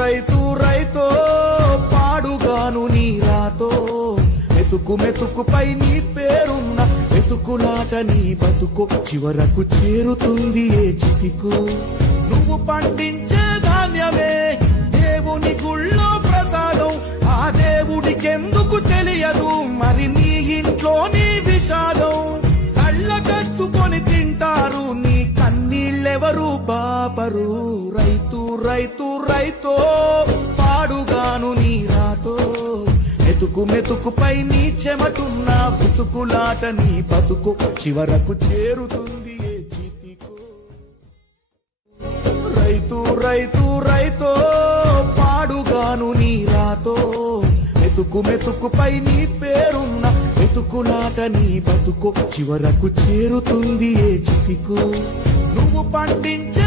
రైతు రైతో పాడుగాను నీ రాతో మెతుకు మెతుకుపై నీ పేరున్న మెతుకులాట నీ బతుకు చివరకు చేరుతుంది ఏ చితికు నువ్వు పండించే ధాన్యమే దేవుని గుళ్ళో ప్రసాదం ఆ దేవుడికెందుకు తెలియదు మరి నీ ఇంట్లో నీ విషాదం కళ్ళ కట్టుకొని తింటారు నీ కన్నీళ్ళెవరు బాపరు రైతు రైతు రైతో పాడుగాను నీ రాతో మెతుకు మెతుకుపై నీ చెమటున్న బతుకులాట నీ బతుకు చివరకు చేరుతుంది ఏ చితికు రైతు రైతు రైతో పాడుగాను నీ రాతో మెతుకు మెతుకుపై నీ పేరున్న మెతుకులాట నీ బతుకు చివరకు చేరుతుంది ఏ చితికు నువ్వు పండించే